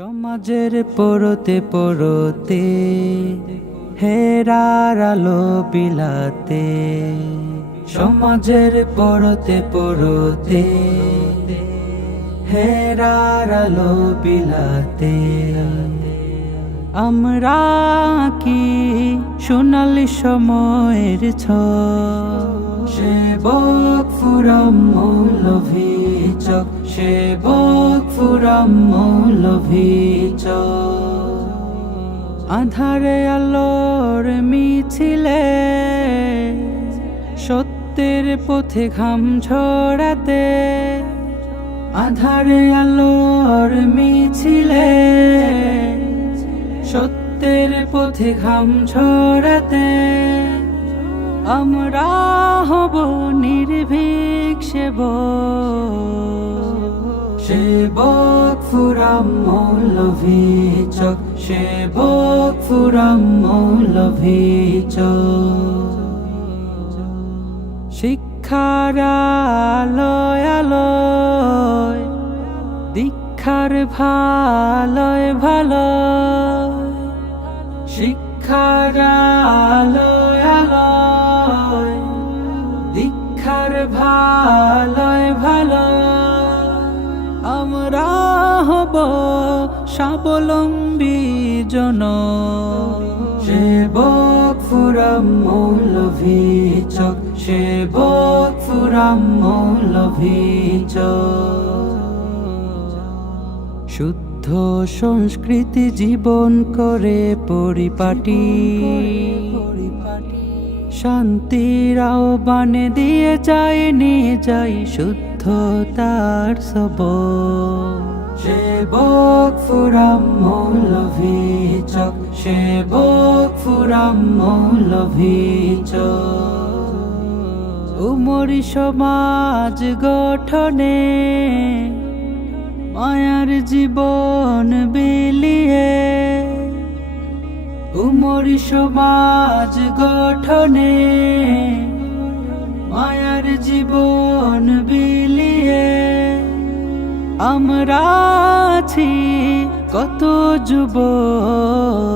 সমাজের পরতে পরতে হেরার আলো বিলাতে, সমাজের পরতে পরতে হেরার আলো বিলাতে, আমরা কি সোনালি সময়ের সেবক ফুরাম মৌলভী চক, সেবক ফুরাম মৌলভী চক। আধারে আলোর মিছিলে সত্যের পথে ঘাম ঝরাতে, আধারে আলোর মিছিলে সত্যের পথে ঘাম ঝরাতে, আমরা হব নির্ভীক সেবক ফুরাম মৌলভী চক, সেবক ফুরাম মৌলভী চক। শিক্ষার আলোয় আলোয় দীক্ষার ভালোয় ভালোয়, শিক্ষার আলোয় আলোয় দীক্ষার ভালোয় ভালোয়, আমরা হব স্বাবলম্বী জন সেবক ফুরাম মৌলভী চক, সেবক ফুরাম মৌলভী চক। শুদ্ধ সংস্কৃতি জীবন করে পরিপাটি, শান্তির আহ্বানে দিয়ে যায় নিয়ে যাই শুদ্ধতার সবক, সেবক ফুরাম মৌলভী চক, সেবক ফুরাম মৌলভী চক। উমরি সমাজ গঠনে মায়ার জীবন বিলিয়ে, উমরি সমাজ গঠনে মায়ার জীবন বিলিয়ে, আমরা আছি কত যুবক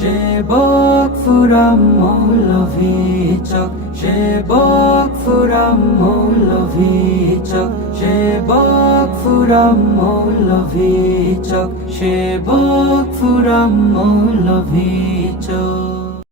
সেবক ফুরাম মৌলভী চক, সেবক ফুরাম মৌলভী চক, সেবক ফুরাম মৌলভী চক, সেবক ফুরাম মৌলভী চক।